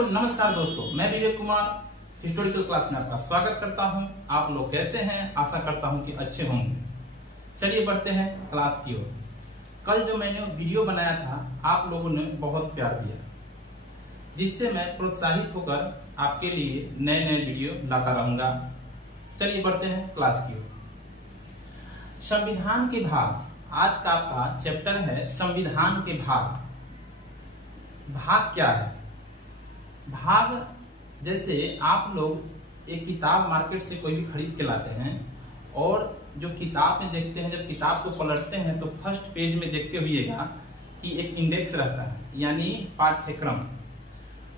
Hello नमस्कार दोस्तों, मैं विवेक कुमार हिस्टोरिकल क्लास में आपका स्वागत करता हूं। आप लोग कैसे हैं? आशा करता हूं कि अच्छे होंगे। चलिए बढ़ते हैं क्लास की ओर। कल जो मैंने वीडियो बनाया था आप लोगों ने बहुत प्यार दिया, जिससे मैं प्रोत्साहित होकर आपके लिए नए नए वीडियो लाता रहूंगा। चलिए बढ़ते हैं क्लास की ओर। संविधान के भाग, आज का आपका चैप्टर है संविधान के भाग। भाग क्या है? भाग जैसे आप लोग एक किताब मार्केट से कोई भी खरीद के लाते हैं और जो किताब में देखते हैं, जब किताब को पलटते हैं तो फर्स्ट पेज में देखते हुएगा कि एक इंडेक्स रहता है, यानी पाठ्यक्रम।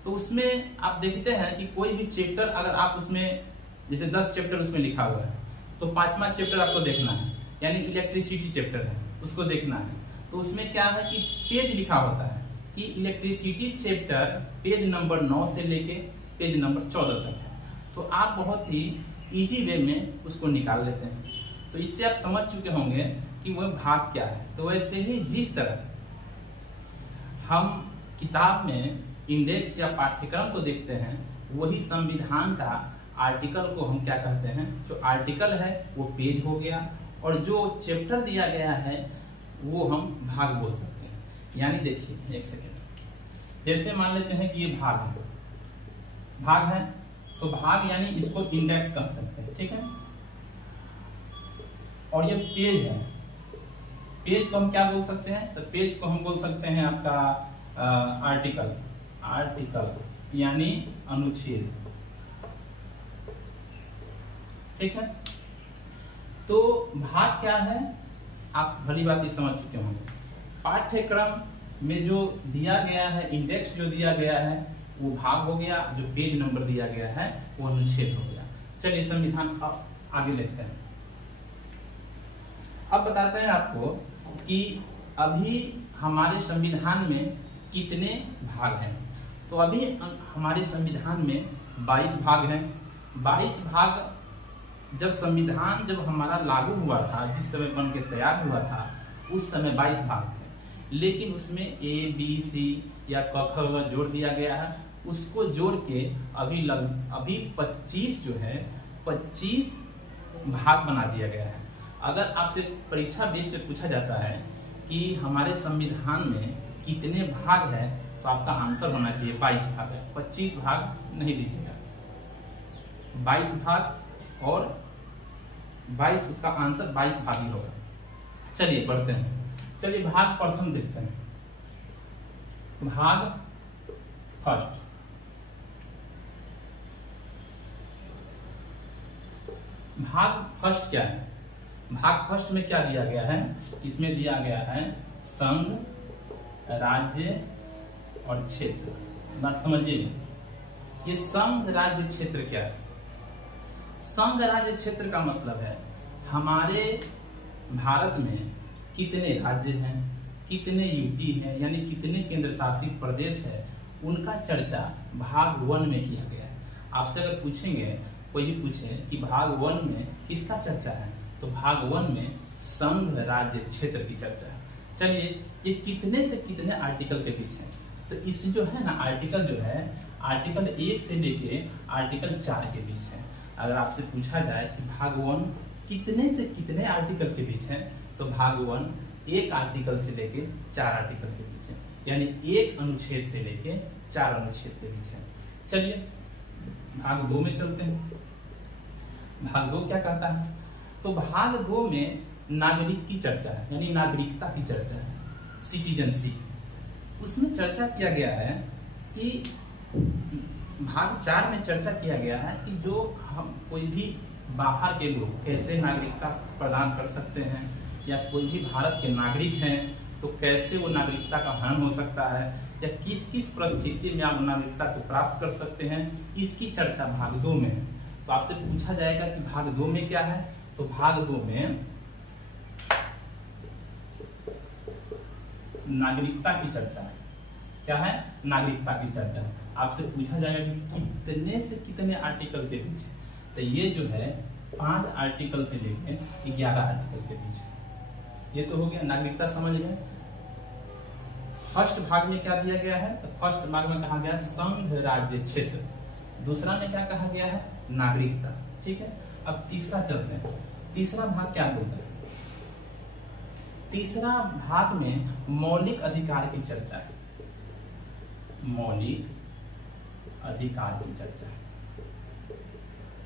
तो उसमें आप देखते हैं कि कोई भी चैप्टर अगर आप उसमें जैसे 10 चैप्टर उसमें लिखा हुआ है तो 5वां चैप्टर आपको देखना है, यानी इलेक्ट्रिसिटी चैप्टर है, उसको देखना है। तो उसमें क्या है कि पेज लिखा होता है कि इलेक्ट्रिसिटी चैप्टर पेज नंबर 9 से लेके पेज नंबर 14 तक है। तो आप बहुत ही इजी वे में उसको निकाल लेते हैं। तो इससे आप समझ चुके होंगे कि वह भाग क्या है। तो वैसे ही जिस तरह हम किताब में इंडेक्स या पाठ्यक्रम को देखते हैं, वही संविधान का आर्टिकल को हम क्या कहते हैं, जो आर्टिकल है वो पेज हो गया और जो चैप्टर दिया गया है वो हम भाग बोल सकते हैं। यानी देखिए एक सेकेंड, जैसे मान लेते हैं कि ये भाग है, भाग है तो भाग यानी इसको इंडेक्स कह सकते हैं, ठीक है। और ये पेज है, पेज को हम क्या बोल सकते हैं? तो पेज को हम बोल सकते हैं आपका आर्टिकल, आर्टिकल यानी अनुच्छेद, ठीक है। तो भाग क्या है आप भली बात समझ चुके होंगे। पाठ्यक्रम में जो दिया गया है, इंडेक्स जो दिया गया है वो भाग हो गया, जो पेज नंबर दिया गया है वो अनुच्छेद हो गया। चलिए संविधान आगे देखते हैं। अब बताते हैं आपको कि अभी हमारे संविधान में कितने भाग हैं। तो अभी हमारे संविधान में 22 भाग हैं। 22 भाग जब संविधान जब हमारा लागू हुआ था, जिस समय बन के तैयार हुआ था, उस समय 22 भाग थे। लेकिन उसमें ए बी सी या क ख ग जोड़ दिया गया है, उसको जोड़ के अभी 25 जो है 25 भाग बना दिया गया है। अगर आपसे परीक्षा बेस पे पूछा जाता है कि हमारे संविधान में कितने भाग है, तो आपका आंसर होना चाहिए 22 भाग है, 25 भाग नहीं दीजिएगा, 22 भाग और 22, उसका आंसर 22 भाग ही होगा। चलिए बढ़ते हैं। चलिए भाग प्रथम देखते हैं। भाग फर्स्ट, भाग फर्स्ट क्या है? भाग फर्स्ट में क्या दिया गया है? इसमें दिया गया है संघ, राज्य और क्षेत्र। बात समझिए, ये संघ राज्य क्षेत्र क्या है? संघ राज्य क्षेत्र का मतलब है हमारे भारत में कितने राज्य हैं, कितने यूटी हैं, यानी कितने केंद्र शासित प्रदेश है, उनका चर्चा भाग 1 में किया गया है। आपसे अगर पूछेंगे, कोई भी पूछे कि भाग 1 में किसका चर्चा है, तो भाग 1 में संघ राज्य क्षेत्र की चर्चा है। चलिए ये कितने से कितने आर्टिकल के बीच है? तो इस जो है ना आर्टिकल जो है, आर्टिकल 1 से लेके आर्टिकल 4 के बीच है। अगर आपसे पूछा जाए कि भाग 1 कितने से कितने आर्टिकल के बीच है, तो भाग 1 1 आर्टिकल से लेके 4 आर्टिकल के बीच है, यानी 1 अनुच्छेद से लेके 4 अनुच्छेद के बीच है। चलिए भाग 2 में चलते हैं। भाग 2 क्या कहता है? तो भाग 2 में नागरिक की चर्चा है, यानी नागरिकता की चर्चा है, सिटीजनशिप। उसमें चर्चा किया गया है कि भाग 4 में चर्चा किया गया है कि जो हम कोई भी बाहर के लोग कैसे नागरिकता प्रदान कर सकते हैं, या कोई भी भारत के नागरिक हैं तो कैसे वो नागरिकता का हनन हो सकता है, या किस किस परिस्थिति में आप नागरिकता को प्राप्त कर सकते हैं, इसकी चर्चा भाग 2 में है। तो आपसे पूछा जाएगा कि भाग 2 में क्या है, तो भाग 2 में नागरिकता की चर्चा है। क्या है? नागरिकता की चर्चा। आपसे पूछा जाएगा कि कितने से कितने आर्टिकल के बीच है, तो ये जो है 5 आर्टिकल से लेकर 11 आर्टिकल के बीच है। ये तो हो गया नागरिकता, समझ गए। फर्स्ट भाग में क्या दिया गया है, तो फर्स्ट भाग में कहा गया संघ राज्य क्षेत्र, दूसरा में क्या कहा गया है, नागरिकता। ठीक है, अब तीसरा चलते हैं। तीसरा भाग क्या बोलता है, तीसरा भाग में मौलिक अधिकार की चर्चा है, मौलिक अधिकार की चर्चा है।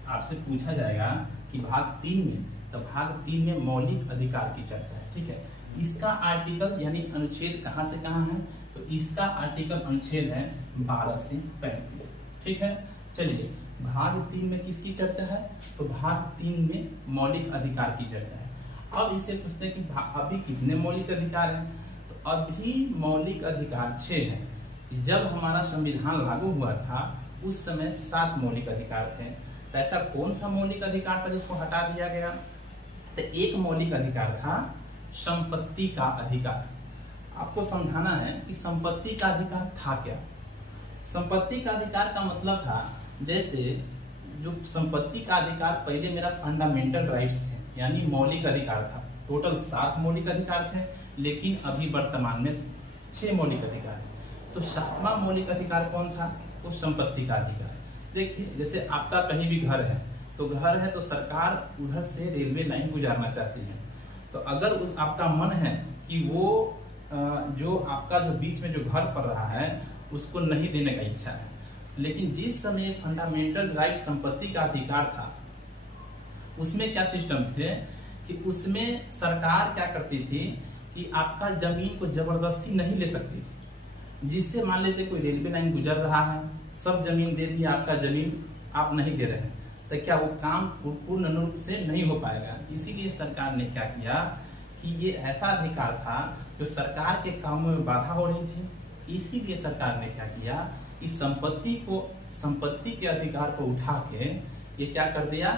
आपसे पूछा जाएगा कि भाग 3 में, तो भाग 3 में मौलिक अधिकार की चर्चा है। ठीक है, इसका आर्टिकल यानी अनुच्छेद कहां से कहां है, तो इसका आर्टिकल अनुच्छेद है 12 से 35। ठीक है, चलिए भाग 3 में किसकी चर्चा है, तो भाग 3 में मौलिक अधिकार की चर्चा है। अब इसे पूछते हैं कि अभी कितने मौलिक अधिकार हैं, तो अभी मौलिक अधिकार 6 हैं। जब हमारा संविधान लागू हुआ था उस समय 7 मौलिक अधिकार थे। तो ऐसा कौन सा मौलिक अधिकार था जिसको हटा दिया गया, तो एक मौलिक अधिकार था संपत्ति का अधिकार। आपको समझाना है कि संपत्ति का अधिकार था क्या। संपत्ति का अधिकार का मतलब था, जैसे जो संपत्ति का अधिकार पहले मेरा फंडामेंटल राइट्स थे, यानी मौलिक अधिकार था। टोटल 7 मौलिक अधिकार थे, लेकिन अभी वर्तमान में 6 मौलिक अधिकार है। तो 7वां मौलिक अधिकार कौन था, तो संपत्ति का अधिकार। देखिए, जैसे आपका कहीं भी घर है, तो घर है तो सरकार उधर से रेलवे लाइन गुजारना चाहती है। तो अगर आपका मन है कि वो जो आपका जो बीच में जो घर पड़ रहा है उसको नहीं देने का इच्छा है, लेकिन जिस समय फंडामेंटल राइट संपत्ति का अधिकार था, उसमें क्या सिस्टम थे कि उसमें सरकार क्या करती थी कि आपका जमीन को जबरदस्ती नहीं ले सकती थी। जिससे मान लेते कोई रेलवे लाइन गुजर रहा है, सब जमीन दे दी, आपका जमीन आप नहीं दे रहे हैं, तो क्या वो काम पूर्ण रूप से नहीं हो पाएगा। इसीलिए सरकार ने क्या किया कि ये ऐसा अधिकार था जो सरकार के कामों में बाधा हो रही थी। इसीलिए सरकार ने क्या किया कि संपत्ति के अधिकार को उठा के ये क्या कर दिया,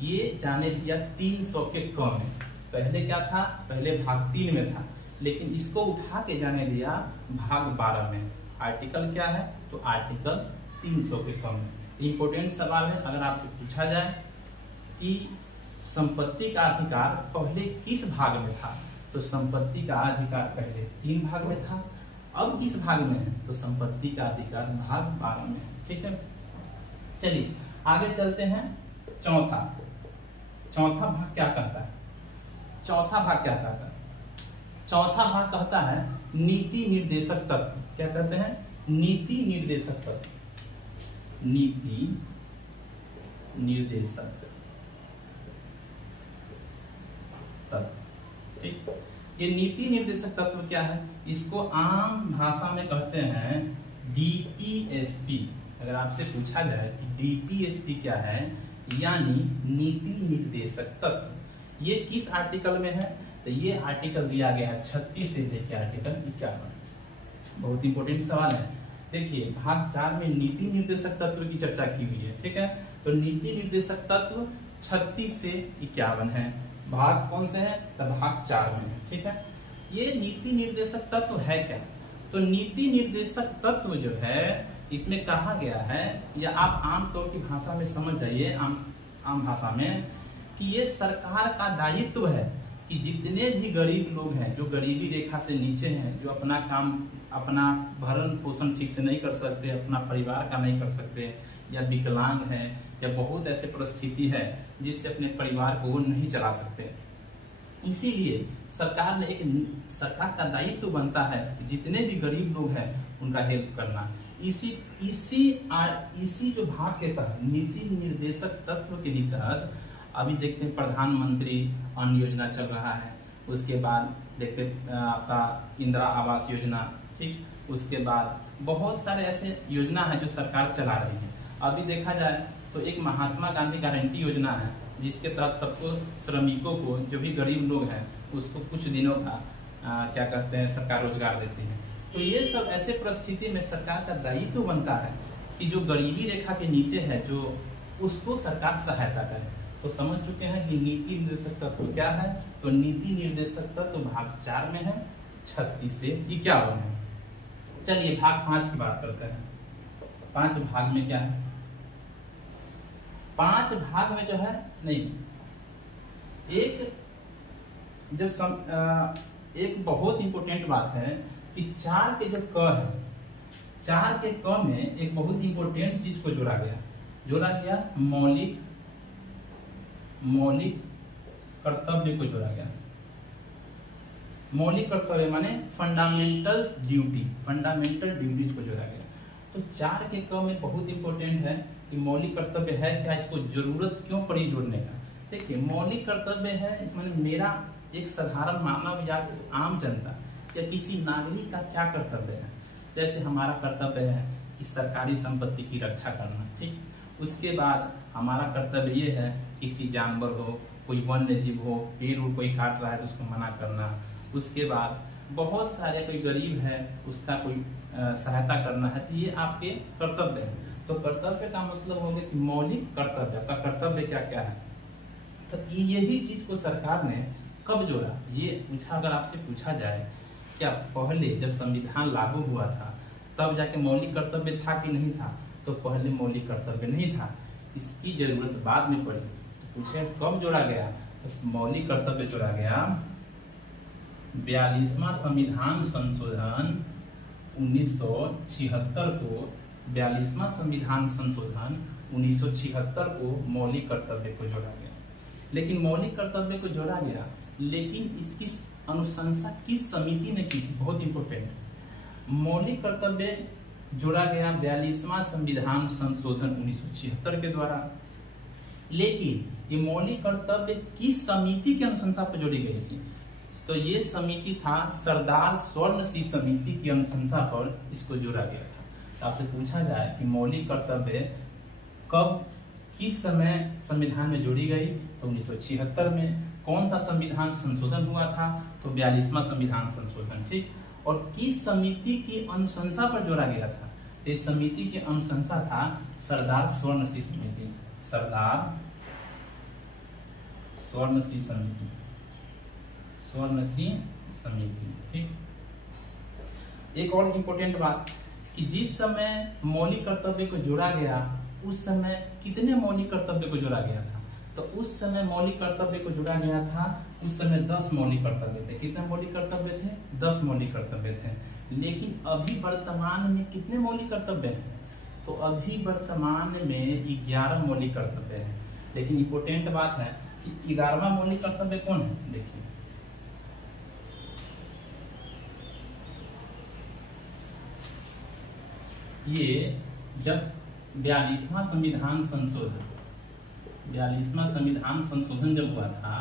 ये जाने दिया 300 के कम में। पहले क्या था, पहले भाग 3 में था, लेकिन इसको उठा के जाने दिया भाग 12 में। आर्टिकल क्या है, तो आर्टिकल 300 के कम में। इंपोर्टेंट सवाल है, अगर आपसे पूछा जाए कि संपत्ति का अधिकार पहले किस भाग में था, तो संपत्ति का अधिकार पहले 3 भाग में था, अब किस भाग में है, तो संपत्ति का अधिकार भाग 12 में है। ठीक है, चलिए आगे चलते हैं। चौथा भाग क्या कहता है, चौथा भाग क्या कहता है, चौथा भाग कहता है नीति निर्देशक तत्व। क्या कहते हैं, नीति निर्देशक तत्व, नीति निर्देशक तत्व। ठीक, ये नीति निर्देशक तत्व क्या है, इसको आम भाषा में कहते हैं डीपीएसपी। अगर आपसे पूछा जाए कि डीपीएसपी क्या है, यानी नीति निर्देशक तत्व, ये किस आर्टिकल में है, तो ये आर्टिकल दिया गया है 36 से लेकर आर्टिकल 51। बहुत इंपॉर्टेंट सवाल है। देखिए भाग 4 में नीति निर्देशक तत्व की चर्चा की हुई है। ठीक है, तो नीति निर्देशक तत्व 36 से 51 है। भाग कौन से है, तो भाग 4 में है। ठीक है, ये नीति निर्देशक तत्व है क्या, तो नीति निर्देशक तत्व जो है इसमें कहा गया है, या आप आमतौर की भाषा में समझ जाइए, आम भाषा में, कि ये सरकार का दायित्व है कि जितने भी गरीब लोग हैं, जो गरीबी रेखा से नीचे हैं, जो अपना काम, अपना भरण पोषण ठीक से नहीं कर सकते, अपना परिवार का नहीं कर सकते, या विकलांग है, या बहुत ऐसे परिस्थिति है जिससे अपने परिवार को वो नहीं चला सकते, इसीलिए सरकार का दायित्व बनता है कि जितने भी गरीब लोग हैं उनका हेल्प करना। इसी जो भाग के तहत, नीति निर्देशक तत्व के ही तहत अभी देखते हैं प्रधानमंत्री अन्न योजना चल रहा है, उसके बाद देखते आपका इंदिरा आवास योजना। ठीक, उसके बाद बहुत सारे ऐसे योजना है जो सरकार चला रही है। अभी देखा जाए तो एक महात्मा गांधी गारंटी योजना है, जिसके तहत सबको, श्रमिकों को, जो भी गरीब लोग हैं उसको कुछ दिनों का क्या कहते हैं, सरकार रोजगार देती है। तो ये सब ऐसे परिस्थिति में सरकार का दायित्व बनता है कि जो गरीबी रेखा के नीचे है, जो उसको सरकार सहायता करे। तो समझ चुके हैं कि नीति निर्देशक तत्व क्या है, तो नीति निर्देशक तत्व भाग 4 में है, 36 से 51 है। चलिए भाग 5 की बात करते हैं। 5 भाग में क्या है, 5 भाग में जो है, नहीं, एक बहुत इंपॉर्टेंट बात है कि 4 के जो क है, 4 के क में एक बहुत इंपॉर्टेंट चीज को जोड़ा गया मौलिक कर्तव्य को जोड़ा गया। मौलिक कर्तव्य माने फंडामेंटल ड्यूटीज को जोड़ा गया। तो 4 के क में बहुत इंपॉर्टेंट है कि मौलिक कर्तव्य है क्या, इसको जरूरत क्यों पड़ी जोड़ने का। देखिए मौलिक कर्तव्य है इसमें मेरा एक साधारण मानव या आम जनता या किसी नागरिक का क्या कर्तव्य है। जैसे हमारा कर्तव्य है कि सरकारी संपत्ति की रक्षा करना, ठीक। उसके बाद हमारा कर्तव्य ये है किसी जानवर हो, कोई वन्य जीव हो, पेड़ कोई काट रहा है तो उसको मना करना। उसके बाद बहुत सारे कोई गरीब है उसका कोई सहायता करना है, तो ये आपके कर्तव्य है। तो कर्तव्य का मतलब हो गया कि मौलिक कर्तव्य का कर्तव्य क्या क्या है। तो यही चीज को सरकार ने कब जोड़ा, ये पूछा, अगर आपसे पूछा जाए क्या पहले जब संविधान लागू हुआ था तब जाके मौलिक कर्तव्य था कि नहीं था, तो पहले मौलिक कर्तव्य नहीं था, इसकी जरूरत बाद में पड़ी। तो पूछे कब जोड़ा गया, तो मौलिक कर्तव्य जोड़ा गया 42वां संविधान संशोधन 1976 को। 42वां संविधान संशोधन 1976 को मौलिक कर्तव्य को जोड़ा गया। लेकिन मौलिक कर्तव्य को जोड़ा गया, लेकिन इसकी अनुशंसा किस समिति ने की थी, बहुत इंपॉर्टेंट। मौलिक कर्तव्य जोड़ा गया 42वां संविधान संशोधन 1976 के द्वारा, लेकिन ये मौलिक कर्तव्य किस समिति की अनुशंसा पर जोड़ी गई थी, तो ये समिति था सरदार स्वर्ण सिंह समिति की अनुशंसा पर इसको जोड़ा गया था। तो आपसे पूछा जाए कि मौलिक कर्तव्य कब किस समय संविधान में जोड़ी गई, तो 1976 में। कौन सा संविधान संशोधन हुआ था, तो 42वां संविधान संशोधन, ठीक। और किस समिति की अनुशंसा पर जोड़ा गया था, तो इस समिति की अनुशंसा था सरदार स्वर्ण सिंह समिति, सरदार स्वर्ण सिंह समिति, स्वर्ण सिंह समिति, ठीक। एक और इंपॉर्टेंट बात कि जिस समय मौलिक कर्तव्य को जोड़ा गया उस समय कितने मौलिक कर्तव्य को जोड़ा गया था, तो उस समय मौलिक कर्तव्य को जोड़ा गया था, उस समय 10 मौलिक कर्तव्य थे। कितने मौलिक कर्तव्य थे, 10 मौलिक कर्तव्य थे। लेकिन अभी वर्तमान में कितने मौलिक कर्तव्य हैं, तो अभी वर्तमान में 11 मौलिक कर्तव्य है। लेकिन इंपॉर्टेंट बात है कि 11वां मौलिक कर्तव्य कौन है, देखिए ये जब 42वां संविधान संशोधन, 42वां संविधान संशोधन जब हुआ था,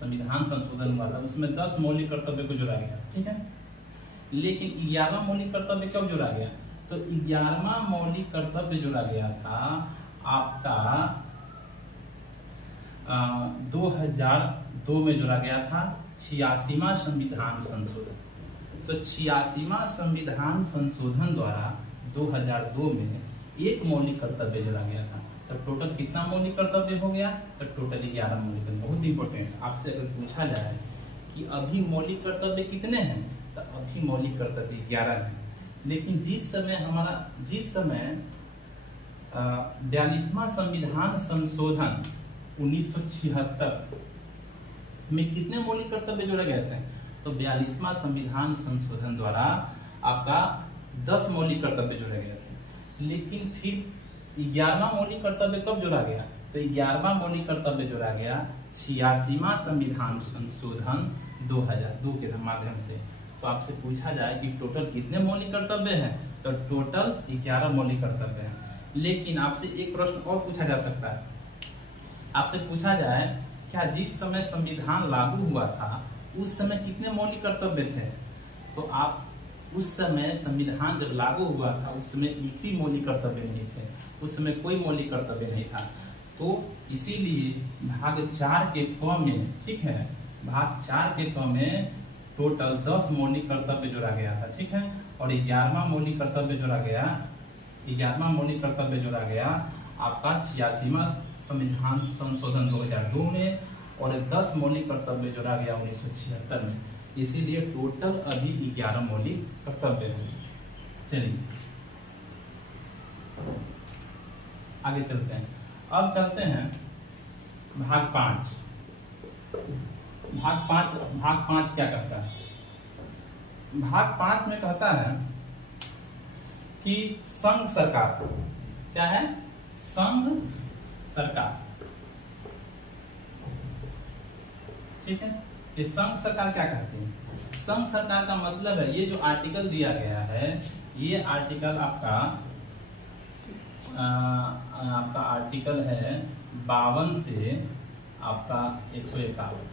संविधान संशोधन हुआ था, उसमें 10 मौलिक कर्तव्य को जोड़ा गया, ठीक है। लेकिन 11वां मौलिक कर्तव्य कब जोड़ा गया, तो 11वां मौलिक कर्तव्य जोड़ा गया था आपका 2002 में जोड़ा गया था 86वां संविधान संशोधन। तो 86वां संविधान संशोधन द्वारा 2002 में एक मौलिक कर्तव्य जोड़ा गया था। तो टोटल कितना मौलिक कर्तव्य हो गया, तो टोटल 11 मौलिक कर्तव्य। बहुत इंपॉर्टेंट, आपसे अगर पूछा जाए कि अभी मौलिक कर्तव्य कितने हैं, तो अभी मौलिक कर्तव्य 11 हैं। लेकिन जिस समय 42वां संविधान संशोधन 1976 में कितने मौलिक कर्तव्य जोड़े गए थे, तो 42वां संविधान संशोधन द्वारा आपका 10 मौलिक कर्तव्य जोड़े गए थे। लेकिन फिर 11वां मौलिक कर्तव्य कब जोड़ा गया, तो 11वां मौलिक कर्तव्य जोड़ा गया 86वां संविधान संशोधन 2002 के माध्यम से। तो आपसे पूछा जाए कि टोटल कितने मौलिक कर्तव्य हैं, तो टोटल 11 मौलिक कर्तव्य हैं। लेकिन आपसे एक प्रश्न और पूछा जा सकता है, आपसे पूछा जाए क्या जिस समय संविधान लागू हुआ था उस समय कितने मौलिक कर्तव्य थे, तो आप उस समय संविधान जब लागू हुआ था उस समय एक भी मौलिक कर्तव्य नहीं थे, उस समय कोई मौलिक कर्तव्य नहीं था। तो इसीलिए भाग 4 के क में, ठीक है, भाग 4 के क में टोटल 10 मौलिक कर्तव्य जोड़ा गया था, ठीक है। और 11वां मौलिक कर्तव्य जोड़ा गया, 11वां मौलिक कर्तव्य जोड़ा गया आपका 86वां संविधान संशोधन 2002 में, और 10 मौलिक कर्तव्य जोड़ा गया 1976 में। इसीलिए टोटल अभी 11 मौलिक कर्तव्य है। चलिए आगे चलते हैं। अब चलते हैं भाग 5। भाग 5 क्या करता है, भाग 5 में कहता है कि संघ सरकार, क्या है, संघ सरकार, ठीक है। ये संघ सरकार क्या कहते हैं? संघ सरकार का मतलब है, ये जो आर्टिकल दिया गया है, ये आर्टिकल आपका आर्टिकल है 52 से आपका 151।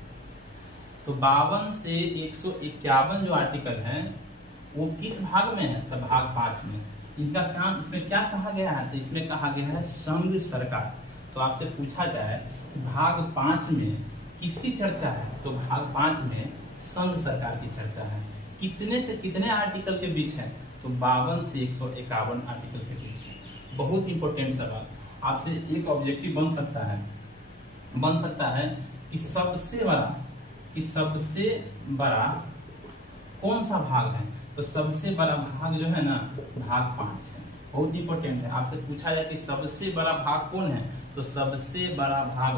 तो 52 से 151 जो आर्टिकल है वो किस भाग में है? तो भाग 5 में। इनका काम, इसमें क्या कहा गया है? तो इसमें कहा गया है संघ सरकार। तो आपसे पूछा जाए भाग 5 में किसकी चर्चा है? तो भाग 5 में संघ सरकार की चर्चा है। कितने से कितने आर्टिकल के बीच है? तो 52 से 151 आर्टिकल के बीच है। बहुत इंपॉर्टेंट सवाल, आपसे एक ऑब्जेक्टिव बन सकता है कि सबसे बड़ा कौन सा भाग है? तो सबसे बड़ा भाग जो है ना, भाग 5 है। बहुत इंपॉर्टेंट है, आपसे पूछा जाए कि सबसे बड़ा भाग कौन है? तो सबसे बड़ा भाग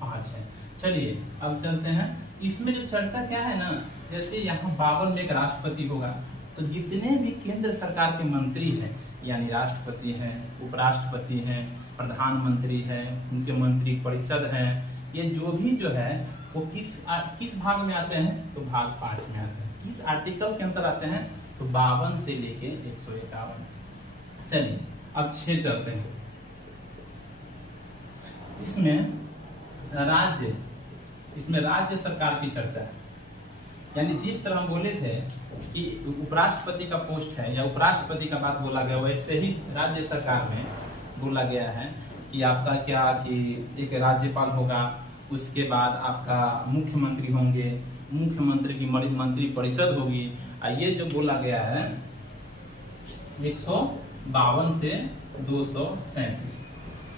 5 है। चलिए अब चलते हैं। इसमें जो चर्चा क्या है ना, जैसे यहाँ 52 में एक राष्ट्रपति होगा, तो जितने भी केंद्र सरकार के मंत्री हैं, यानी राष्ट्रपति हैं, उपराष्ट्रपति हैं, प्रधानमंत्री हैं, उनके मंत्री परिषद हैं, ये जो भी जो है वो किस भाग में आते हैं? तो भाग 5 में आते हैं। किस आर्टिकल के अंतर आते हैं? तो 52 से लेके 151। चलिए अब 6 चलते हैं। इसमें राज्य सरकार की चर्चा है। यानी जिस तरह हम बोले थे कि उपराष्ट्रपति का पोस्ट है या उपराष्ट्रपति का बात बोला गया, वैसे ही राज्य सरकार में बोला गया है कि आपका क्या, कि एक राज्यपाल होगा, उसके बाद आपका मुख्यमंत्री होंगे, मुख्यमंत्री की मंत्री परिषद होगी। ये जो बोला गया है 152 से 237,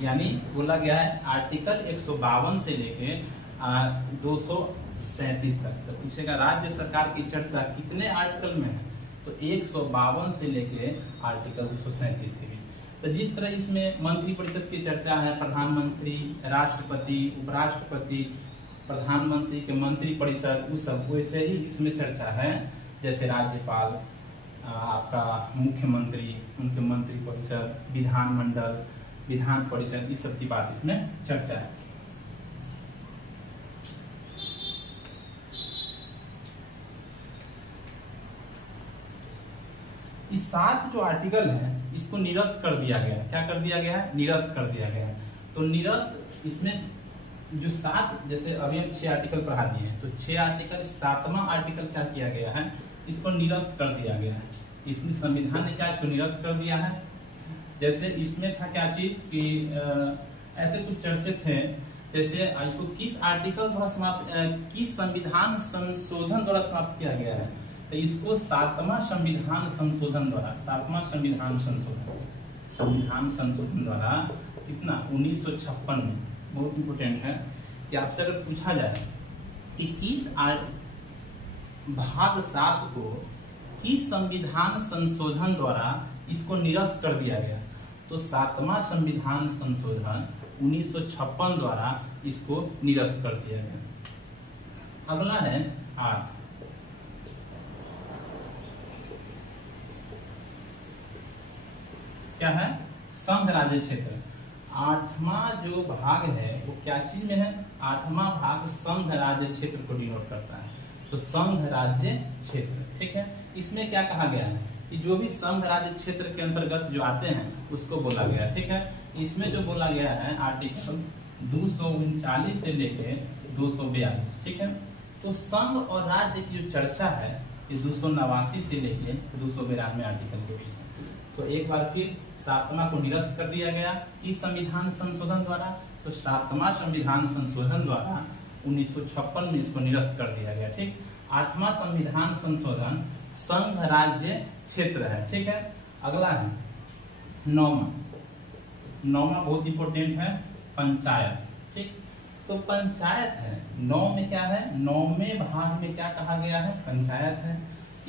यानी बोला गया है आर्टिकल 152 से लेके 237 तक। तो पूछेगा राज्य सरकार की चर्चा कितने आर्टिकल में है? तो 152 से लेके आर्टिकल 237 के बीच। तो जिस तरह इसमें मंत्री परिषद की चर्चा है, प्रधानमंत्री, राष्ट्रपति, उपराष्ट्रपति, प्रधानमंत्री के मंत्री परिषद, उस सब वैसे ही इसमें चर्चा है। जैसे राज्यपाल, आपका मुख्यमंत्री, उनके मंत्री परिषद, विधानमंडल, विधान परिषद, इस सब की बात इसमें चर्चा है। इस 7 जो आर्टिकल है इसको निरस्त कर दिया गया है। क्या कर दिया गया है? निरस्त कर दिया गया है। तो निरस्त, इसमें जो 7, जैसे अभी हम 6 आर्टिकल पढ़ा दिए हैं, तो 6 आर्टिकल, 7वां आर्टिकल क्या किया गया है? इसको निरस्त कर दिया गया है। इसमें संविधान ने क्या इसको निरस्त कर दिया है? जैसे इसमें था क्या चीज कि ऐसे कुछ चर्चित थे, जैसे इसको किस आर्टिकल द्वारा समाप्त, किस संविधान संशोधन द्वारा समाप्त किया गया है? तो इसको 7वां संविधान संशोधन द्वारा, 7वां संविधान संशोधन द्वारा कितना, 1956 में। बहुत इंपोर्टेंट है कि आपसे अगर पूछा जाए कि किस भाग 7 को किस संविधान संशोधन द्वारा इसको निरस्त कर दिया गया, तो 7वां संविधान संशोधन 1956 द्वारा इसको निरस्त कर दिया गया। अगला है 8। क्या है? संघ राज्य क्षेत्र। 8वां जो भाग है वो क्या चीज में है? 8वां भाग संघ राज्य क्षेत्र को डिनोट करता है। तो संघ राज्य क्षेत्र, ठीक है। इसमें क्या कहा गया है कि जो भी संघ राज्य क्षेत्र के अंतर्गत जो आते हैं उसको बोला गया, ठीक है। इसमें जो बोला गया है आर्टिकल 239 से लेके 242, ठीक है। तो संघ और राज्य की जो चर्चा है ये 289 से लेके 292 आर्टिकल के बीच है। तो एक बार फिर 7वां को निरस्त कर दिया गया इस संविधान संशोधन द्वारा। तो 7वां संविधान संशोधन द्वारा 1956 में इसको निरस्त कर दिया गया, ठीक। 8वां संविधान संशोधन संघ राज्य क्षेत्र है, ठीक है। अगला है 9वां बहुत इंपोर्टेंट है, पंचायत, ठीक। तो पंचायत है 9 में, क्या है? 9वें भाग में क्या कहा गया है? पंचायत है।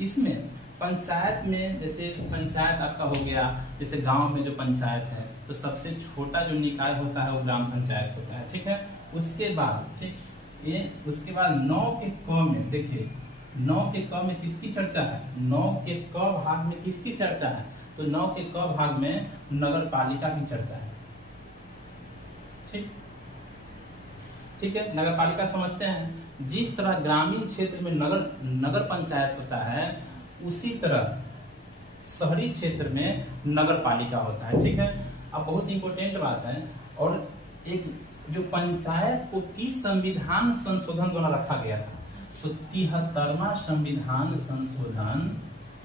इसमें पंचायत में जैसे पंचायत आपका हो गया, जैसे गांव में जो पंचायत है तो सबसे छोटा जो निकाय होता है वो ग्राम पंचायत होता है, ठीक है। उसके बाद, ठीक, ये उसके बाद 9 के क में देखिए 9 के क में किसकी चर्चा है? 9 के क भाग में किसकी चर्चा है? तो 9 के क भाग में नगर पालिका की चर्चा है। ठीक ठीक है, नगर पालिका समझते हैं। जिस तरह ग्रामीण क्षेत्र में नगर पंचायत होता है, उसी तरह शहरी क्षेत्र में नगर पालिका होता है। ठीक है, अब बहुत इंपॉर्टेंट बात है, और एक जो पंचायत को किस संविधान संशोधन द्वारा रखा गया था? तो 73वां संविधान संशोधन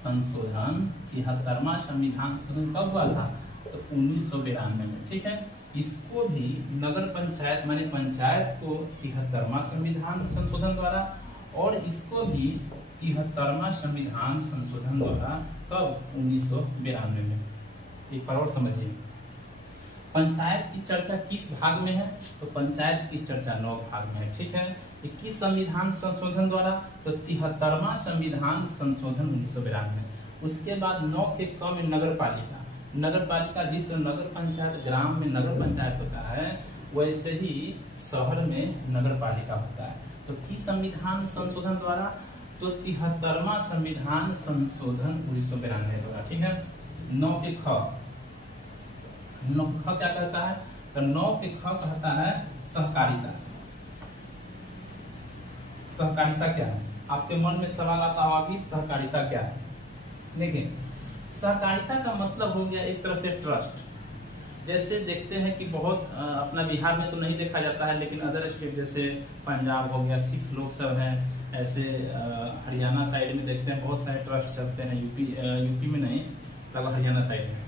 73वां संविधान संशोधन कब हुआ था? तो 1992 में। ठीक है, इसको भी नगर पंचायत माने पंचायत को 73वां संविधान संशोधन द्वारा, और इसको भी 73वां संविधान संशोधन द्वारा कब? 1992 में। एक बार और समझिए, पंचायत की चर्चा किस भाग में है? तो पंचायत की चर्चा 9 भाग में है। ठीक है, 21 संविधान संशोधन द्वारा, तो 73वां संविधान संशोधन 1992 में। उसके बाद 9 के क में नगर पालिका। नगर पालिका जिस तरह नगर पंचायत ग्राम में नगर पंचायत होता है, वैसे ही शहर में नगर पालिका होता है। तो किस संविधान संशोधन द्वारा? तो 73वां संविधान संशोधन 1992 द्वारा। ठीक है, 9 के ख क्या कहता है? तो 9 के ख कहता है सहकारिता। सहकारिता क्या है? आपके मन में सवाल आता होगा कि सहकारिता क्या है? देखिए, सहकारिता का मतलब हो गया एक तरह से ट्रस्ट। जैसे देखते हैं कि बहुत अपना बिहार में तो नहीं देखा जाता है, लेकिन अदर स्टेट जैसे पंजाब हो गया, सिख लोग सब हैं, ऐसे हरियाणा साइड में देखते हैं बहुत सारे ट्रस्ट चलते हैं। यूपी में नहीं, लगभग हरियाणा साइड में।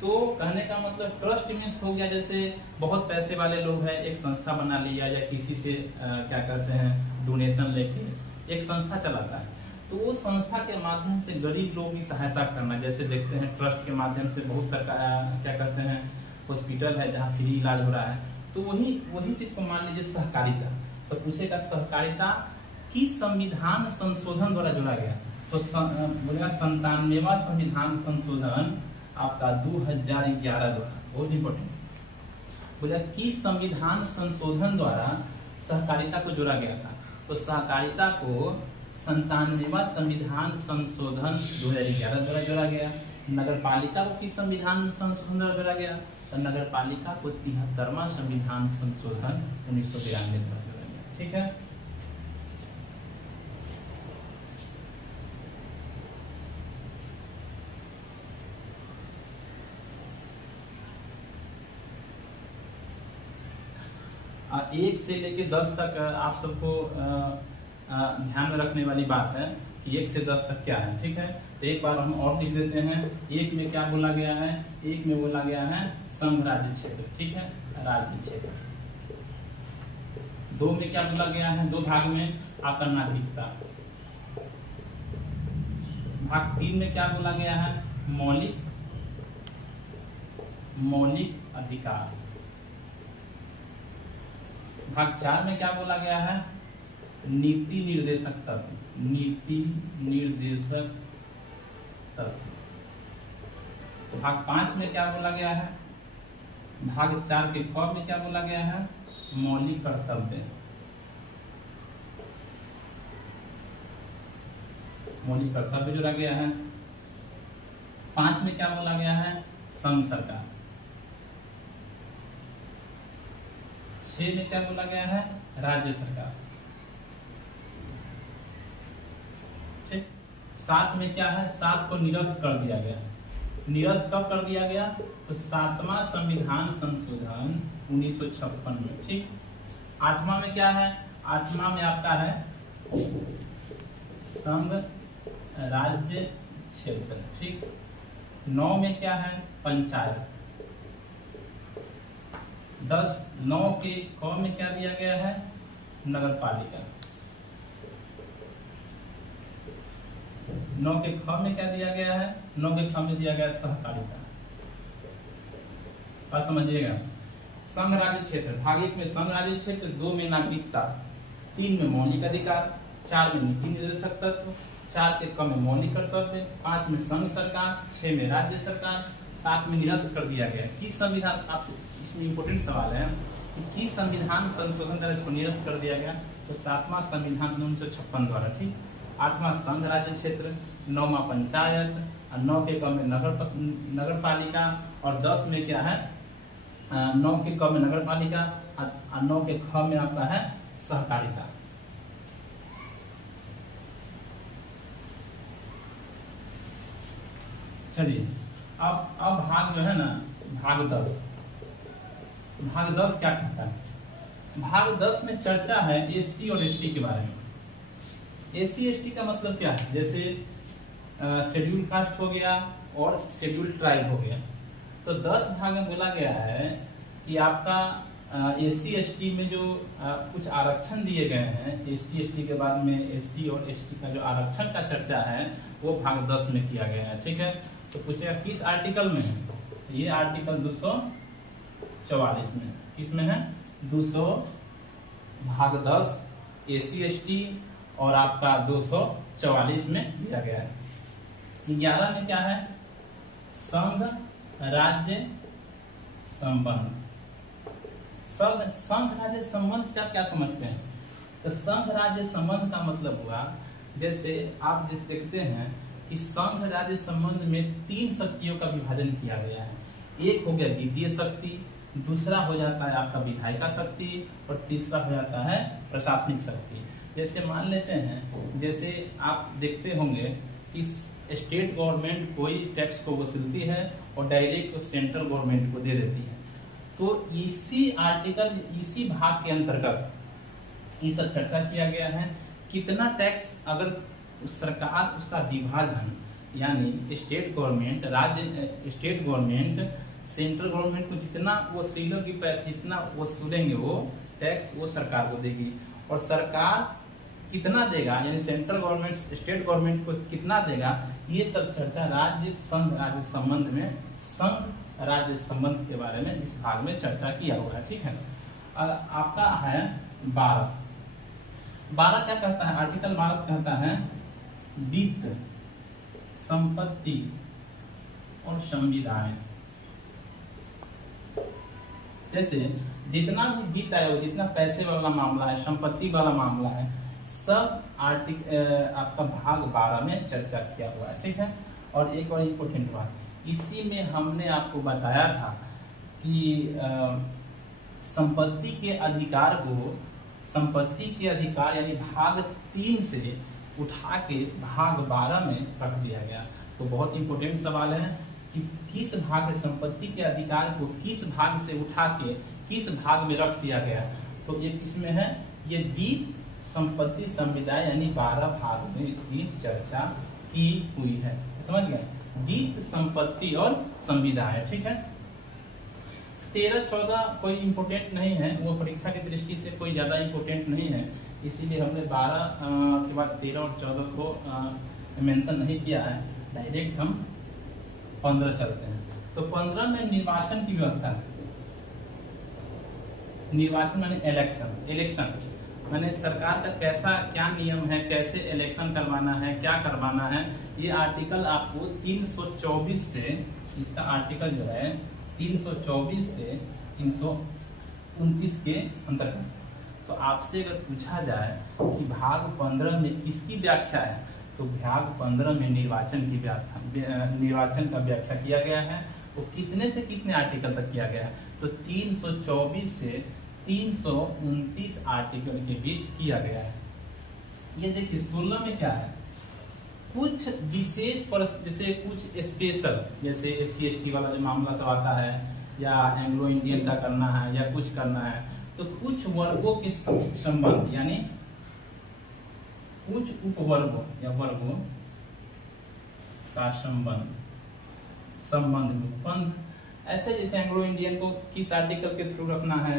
तो कहने का मतलब ट्रस्ट मीन्स हो गया जैसे बहुत पैसे वाले लोग हैं, एक संस्था बना लिया या किसी से क्या करते हैं डोनेशन लेके एक संस्था चलाता है, तो वो संस्था के माध्यम से गरीब लोगों की सहायता करना। जैसे देखते हैं ट्रस्ट के माध्यम से बहुत सरकार क्या करते हैं, हॉस्पिटल है जहाँ फ्री इलाज हो रहा है, तो वही चीज को मान लीजिए सहकारिता। तो पूछेगा सहकारिता किस संविधान संशोधन द्वारा जोड़ा गया? तो बोलेगा 97वां संविधान संशोधन आपका 2011 द्वारा। बहुत इंपॉर्टेंट, बोला किस संविधान संशोधन द्वारा सहकारिता को जोड़ा गया था? तो सहकारिता को 97वां संविधान संशोधन 2011 द्वारा जोड़ा गया। नगर पालिका को किस संविधान संशोधन द्वारा जोड़ा गया? तो नगर पालिका को 73वां संविधान संशोधन 1992 द्वारा जोड़ा गया। ठीक है, एक से लेके 10 तक आप सबको ध्यान में रखने वाली बात है कि 1 से 10 तक क्या है। ठीक है, तो एक बार हम और लिख देते हैं। 1 में क्या बोला गया है? 1 में बोला गया है संघ राज्य क्षेत्र। ठीक है, राज्य क्षेत्र। 2 में क्या बोला गया है? 2 भाग में आपका नागरिकता। भाग 3 में क्या बोला गया है? मौलिक अधिकार। भाग 4 में क्या बोला गया है? नीति निर्देशक तत्व। नीति निर्देशक तत्व। तो भाग 5 में क्या बोला गया है? भाग 4 के क में क्या बोला गया है? मौलिक कर्तव्य। मौलिक कर्तव्य जोड़ा गया है। 5 में क्या बोला गया है? संघ सरकार। 6 में क्या बोला गया है? राज्य सरकार। ठीक, 7 में क्या है? 7 को निरस्त कर दिया गया। निरस्त कब कर दिया गया? तो 7वां संविधान संशोधन 1956 में। ठीक, 8वां में क्या है? 8वां में आपका है संघ राज्य क्षेत्र। ठीक, 9 में क्या है? पंचायत। 9 के क में क्या दिया गया है? नगर पालिका। 9 के ख में क्या दिया गया है? 9 के ख में दिया गया सहकारिता। बात समझिएगा। संघ राज्य क्षेत्र, भाग 1 में संघ राज्य क्षेत्र, 2 में नागरिकता, 3 में मौलिक अधिकार, 4 में नीति निर्देशक तत्व, 4 के क में मौलिक कर्तव्य, 5 में संघ सरकार, 6 में राज्य सरकार, 7 में निरस्त कर दिया गया। किस संविधान, आप इसमें इंपोर्टेंट सवाल है कि किस संविधान संशोधन द्वारा इसको निरस्त कर दिया गया? तो 7वां संविधान 1956 द्वारा। ठीक, 8वां संघ राज्य क्षेत्र, 9वां पंचायत, 9 के क में नगर पालिका, और 10 में क्या है 9 के क में नगर पालिका, और 9 के ख में आपका है सहकारिता। चलिए अब भाग जो है ना भाग 10, भाग 10 क्या कहता है? भाग 10 में चर्चा है एससी और एसटी के बारे में। एससी एसटी का मतलब क्या है? जैसे शेड्यूल कास्ट हो गया और शेड्यूल ट्राइब हो गया। तो 10 भाग में बोला गया है कि आपका एससी एसटी में जो कुछ आरक्षण दिए गए हैं, एसटी एसटी के बाद में एससी और एसटी का जो आरक्षण का चर्चा है वो भाग 10 में किया गया है। ठीक है, तो पूछेगा किस आर्टिकल में है? ये आर्टिकल 244 में। किस में है? 200 भाग 10 एससी एसटी, और आपका 244 में दिया गया है। 11 में क्या है? संघ राज्य संबंध। संघ राज्य संबंध से आप क्या समझते हैं? तो संघ राज्य संबंध का मतलब हुआ, जैसे आप जिस देखते हैं कि संघ राज्य संबंध में 3 शक्तियों का विभाजन किया गया है। एक हो गया वित्तीय शक्ति, दूसरा हो जाता है आपका विधायिका शक्ति, और तीसरा हो जाता है प्रशासनिक शक्ति। जैसे मान लेते हैं, जैसे आप देखते होंगे कि स्टेट गवर्नमेंट कोई टैक्स को वसूलती है और डायरेक्ट सेंट्रल गवर्नमेंट को दे देती है। तो इसी आर्टिकल, इसी भाग के अंतर्गत ये सब चर्चा किया गया है। कितना टैक्स अगर सरकार उसका विभाजन, यानी स्टेट गवर्नमेंट, राज्य स्टेट गवर्नमेंट सेंट्रल गवर्नमेंट को जितना वसूलोगी पैसे, जितना वसूलेंगे वो टैक्स वो सरकार को देगी, और सरकार कितना देगा, यानी सेंट्रल गवर्नमेंट स्टेट गवर्नमेंट को कितना देगा, ये सब चर्चा राज्य संघ राज्य संबंध में, संघ राज्य संबंध के बारे में इस भाग में चर्चा किया हुआ है। ठीक है, आपका है 12 क्या कहता है? आर्टिकल 12 कहता है वित्त, संपत्ति और संविदाएं। जैसे जितना भी वित्त आयोग, जितना पैसे वाला मामला है, संपत्ति वाला मामला है, सब आपका भाग 12 में चर्चा किया हुआ है। ठीक है, और एक और इम्पोर्टेंट बात, इसी में हमने आपको बताया था कि संपत्ति के अधिकार को, संपत्ति के अधिकार यानी भाग 3 से उठा के भाग 12 में रख दिया गया। तो बहुत इंपॉर्टेंट सवाल है कि किस भाग संपत्ति के अधिकार को किस भाग से उठा के किस भाग में रख दिया गया। तो ये किसमें है? ये वित्त, संपत्ति, संविदाएं, यानी 12 भाग में इसकी चर्चा की हुई है। समझ गए? वित्त, संपत्ति और संविदाएं। ठीक है, 13-14 कोई इंपोर्टेंट नहीं है, वो परीक्षा की दृष्टि से कोई ज्यादा इंपोर्टेंट नहीं है, इसीलिए हमने 12 के बाद 13 और 14 को मेंशन नहीं किया है। डायरेक्ट हम 15 चलते हैं। तो 15 में निर्वाचन की व्यवस्था है। निर्वाचन माने इलेक्शन माने सरकार का कैसा क्या नियम है, कैसे इलेक्शन करवाना है, क्या करवाना है, ये आर्टिकल आपको 324 से, इसका आर्टिकल जो है 324 से 329 के अंतर्गत। तो आपसे अगर पूछा जाए कि भाग 15 में किसकी व्याख्या है, तो भाग 15 में निर्वाचन की व्यवस्था, निर्वाचन का व्याख्या किया गया है। वो कितने से कितने आर्टिकल तक किया गया है? तो 324 से 329 आर्टिकल के बीच किया गया है। ये देखिए 16 में क्या है, कुछ विशेष पर, जैसे कुछ स्पेशल, जैसे SC ST वाला जो मामला सब आता है, या एंग्लो इंडियन का करना है, या कुछ करना है, तो कुछ वर्गों के संबंध, यानी कुछ उपवर्गों या वर्गों का संबंध ऐसे, जैसे एंग्लो इंडियन को किस आर्टिकल के थ्रू रखना है,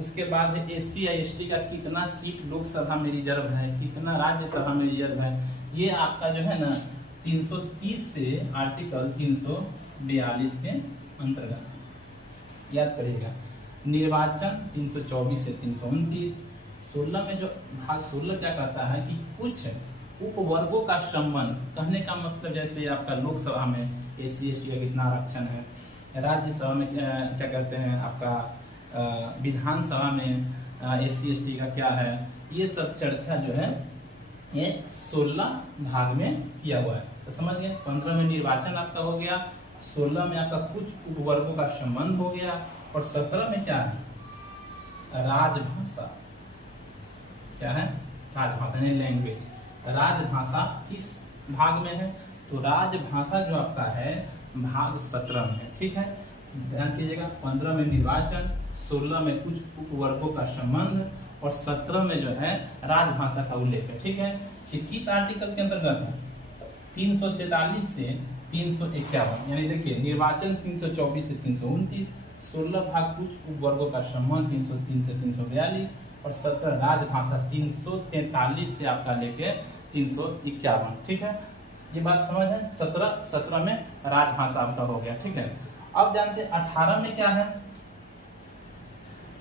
उसके बाद SC या ST का कितना सीट लोकसभा में रिजर्व है, कितना राज्यसभा में रिजर्व है, ये आपका जो है ना 330 से आर्टिकल 342 के अंतर्गत याद करिएगा। निर्वाचन 324 से 329। 16 में जो भाग 16 क्या कहता है कि कुछ उपवर्गों का संबंध, कहने का मतलब जैसे आपका लोकसभा में SC ST का कितना आरक्षण है, राज्यसभा में क्या कहते हैं आपका विधानसभा में SC ST का क्या है, ये सब चर्चा जो है ये 16 भाग में किया हुआ है। तो समझ गए, 15 में निर्वाचन आपका हो गया, 16 में आपका कुछ उपवर्गों का संबंध हो गया, और 17 में क्या है, राजभाषा। क्या है, राजभाषा यानी लैंग्वेज। राजभाषा किस भाग में है, तो राजभाषा जो आपका है भाग 17 में है। ठीक है, ध्यान कीजिएगा, 15 में निर्वाचन, 16 में कुछ उपवर्गों का संबंध, और 17 में जो है राजभाषा का उल्लेख है। ठीक है, ये किस आर्टिकल के अंतर्गत है, 343 से 351, यानी देखिए निर्वाचन 324 से 329, 16 भाग कुछ उपवर्गों का संबंध 303 से 342, और 17 राजभाषा 343 से आपका लेके 351। ठीक है, ये बात समझ है। 17 में राजभाषा आपका हो गया। ठीक है, अब जानते हैं 18 में क्या है,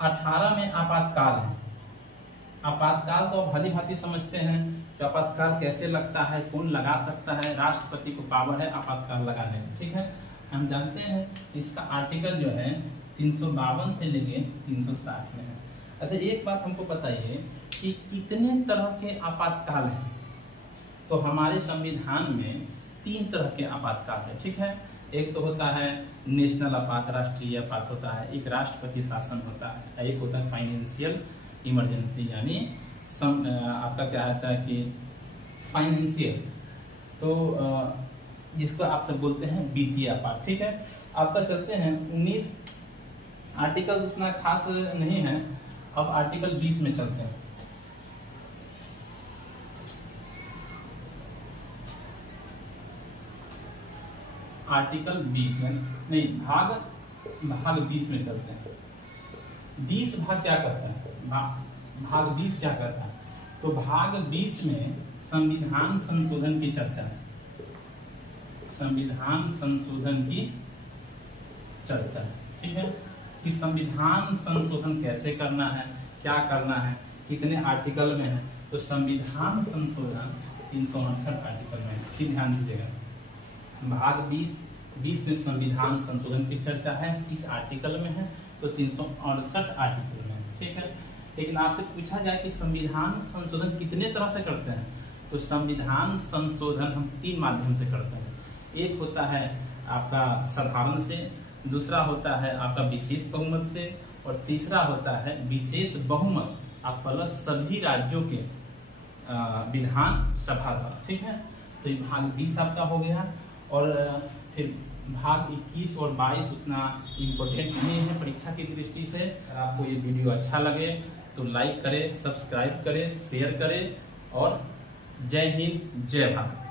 18 में आपातकाल है। आपातकाल तो भली भांति समझते हैं कि आपातकाल कैसे लगता है, कौन लगा सकता है, राष्ट्रपति को पावर है आपातकाल लगाने में। ठीक है, हम जानते हैं इसका आर्टिकल जो है 352 से लेके 360 में है। अच्छा, एक बात हमको बताइए कि कितने तरह के आपातकाल हैं, तो हमारे संविधान में 3 तरह के आपातकाल है। ठीक है, एक तो होता है नेशनल आपात, राष्ट्रीय आपात होता है, एक राष्ट्रपति शासन होता है, एक होता है फाइनेंशियल इमरजेंसी, यानी आपका क्या होता है कि फाइनेंशियल, तो जिसको आप सब बोलते हैं वित्तीय आपात। ठीक है, आपका चलते हैं 19 आर्टिकल उतना खास नहीं है, अब आर्टिकल 20 में चलते हैं। आर्टिकल 20 में नहीं, भाग 20 में चलते हैं। 20 भाग क्या करता है, भाग 20 क्या करता है, तो भाग 20 में संविधान संशोधन की चर्चा है। संविधान संशोधन की चर्चा है। ठीक है, कि संविधान संशोधन कैसे करना है, क्या करना है, कितने आर्टिकल में है, तो संविधान संशोधन 359 आर्टिकल में है। फिर ध्यान दीजिएगा, भाग 20 में संविधान संशोधन की चर्चा है, किस आर्टिकल में है, तो 368 आर्टिकल में है। ठीक है, लेकिन आपसे पूछा जाए कि संविधान संशोधन कितने तरह से करते हैं, तो संविधान संशोधन हम 3 माध्यम से करते हैं। एक होता है आपका साधारण से, दूसरा होता है आपका विशेष बहुमत से, और तीसरा होता है विशेष बहुमत आप प्लस सभी राज्यों के विधान सभा द्वारा। ठीक है, तो ये भाग 20 आपका हो गया। और फिर भाग 21 और 22 उतना इम्पोर्टेंट नहीं है परीक्षा की दृष्टि से। अगर आपको ये वीडियो अच्छा लगे तो लाइक करें, सब्सक्राइब करें, शेयर करें, और जय हिंद जय भारत।